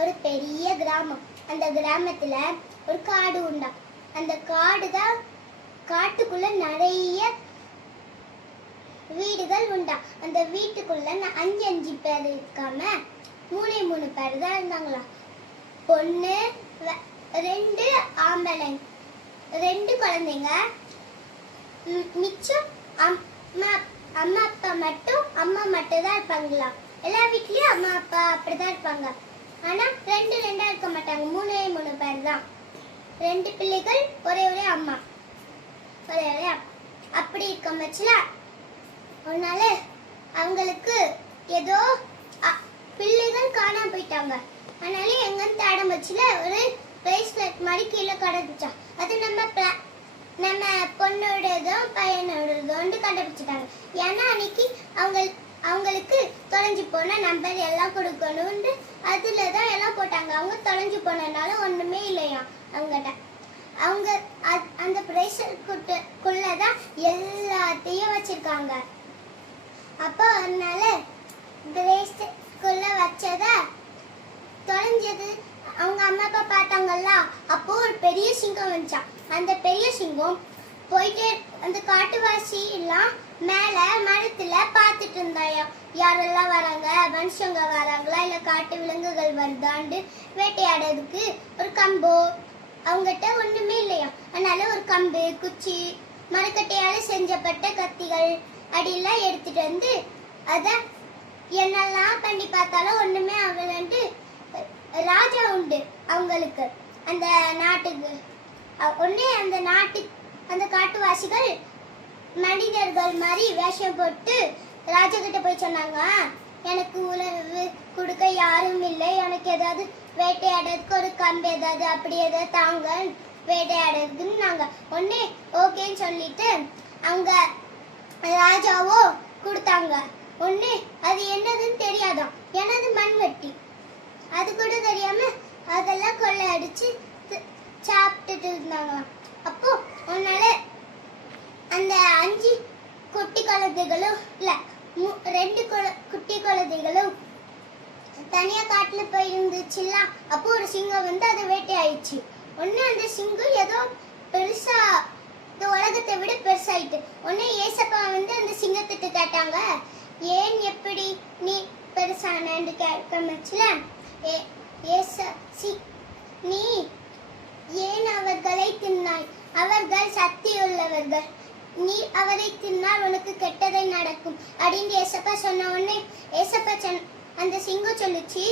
ஒரு பெரிய கிராமம். அந்த கிராமத்துல ஒரு காடு உண்டா. அந்த காட்டுக்குள்ள நிறைய வீடுகள் உண்டா. அந்த வீட்டுக்குள்ள 5 பேர் இருக்காம 3 பேர் தான் இருந்தாங்களாம். பொண்ணு 2 ஆம்பளை 2 குழந்தைங்க. மிச்சம் அம்மா அப்பா அம்மா மட்டும் தான் இருப்பாங்களாம். எல்லா வீட்லயும் அம்மா அப்பா அப்படிதான் இருப்பாங்க. ஆனா 2 இருக்க மாட்டாங்க. 3 பேர் தான். 2 பிள்ளைகள் ஒரே அம்மா ஒரே அப்படி இருக்க மச்சுல ஒரு நாள் அவங்களுக்கு ஏதோ பிள்ளைகள் காணாம போயிட்டாங்க. அதனால எங்கன்னு தேட மச்சுல ஒரு பிரேஸ்லெட் மாதிரி கீழே கிடந்துச்சா. அது நம்ம பொண்ணோடதோ பையனோடதோன்னு கண்டுபிடிச்சிட்டாங்க. ஏன்னா அன்னைக்கு அவங்களுக்கு தொலைஞ்சு போன நம்பர் எல்லாம் கொடுக்கணும்னு அதுலதான் எல்லாம் போட்டாங்க. அவங்க தொலைஞ்சு போனதுனால ஒண்ணுமே இல்லையா அவங்ககிட்ட. அவங்க அந்த பிரேஸ்லெட்டுக்குள்ளதான் எல்லாத்தையும் வச்சிருக்காங்க. அப்போ அதனால பிரேஸ்லெட்டுக்குள்ள வச்சத தொலைஞ்சது அவங்க அம்மா அப்பா பார்த்தாங்கல்ல. அப்போ ஒரு பெரிய சிங்கம் வந்துச்சான். அந்த பெரிய சிங்கம் போயிட்டு அந்த காட்டுவாசி எல்லாம் மேல மரத்துல பாத்துட்டு இருந்தாயா. யாரெல்லாம் வராங்க, மனுஷங்க வராங்களா இல்ல காட்டு விலங்குகள் வருதான்னு வேட்டையாடுறதுக்கு ஒரு கம்போ அவங்ககிட்ட ஒண்ணுமே இல்லையா. அதனால ஒரு கம்பு, குச்சி, மரக்கட்டையால செஞ்சப்பட்ட கத்திகள் அடியெல்லாம் எடுத்துட்டு வந்து அத என்னெல்லாம் பண்ணி பார்த்தாலும் ஒண்ணுமே ஆகலன்ட்டு ராஜா உண்டு அவங்களுக்கு அந்த நாட்டுக்கு. உடனே அந்த காட்டுவாசிகள் மனிதர்கள் மாதிரி வேஷம் போட்டு ராஜா கிட்ட போய் சொன்னாங்க, எனக்கு உணவு கொடுக்க யாரும் இல்லை, எனக்கு ஏதாவது வேட்டையாடுறதுக்கு ஒரு கம்பு ஏதாவது அப்படி ஏதாவது தாங்க வேட்டையாடுறதுன்னு நாங்க. உடனே ஓகேன்னு சொல்லிட்டு அவங்க ராஜாவோ கொடுத்தாங்க. உடனே அது என்னதுன்னு தெரியாதான். எனது மண்வெட்டி அது கூட தெரியாம அதெல்லாம் கொள்ளை அடிச்சு சாப்பிட்டுட்டு இருந்தாங்களாம். அப்போ அதனால அந்த 5 குட்டி குழந்தைகளும் இல்ல 2 குட்டி குழந்தைகளும் தனியா காட்டுல போயிருந்துச்சுல. அப்போ ஒரு சிங்கம் வந்து அதை வேட்டையாயிடுச்சு. உடனே அந்த சிங்கம் ஏதோ பெருசா இந்த உலகத்தை விட பெருசாயிட்டு. உடனே ஏசப்பா வந்து அந்த சிங்கத்துக்கு கேட்டாங்க, ஏன் எப்படி நீ பெருசானு கேட்கமச்சுல. நீ ஏன் அவர்களை தின்னாய்? அவர்கள் சக்தி உள்ளவர்கள். நீ அவரை தின்னால் உனக்கு கெட்டதை நடக்கும் அப்படின்னு ஏசப்பா சொன்ன உடனே ஏசப்பா அந்த சிங்கம் சொல்லுச்சு,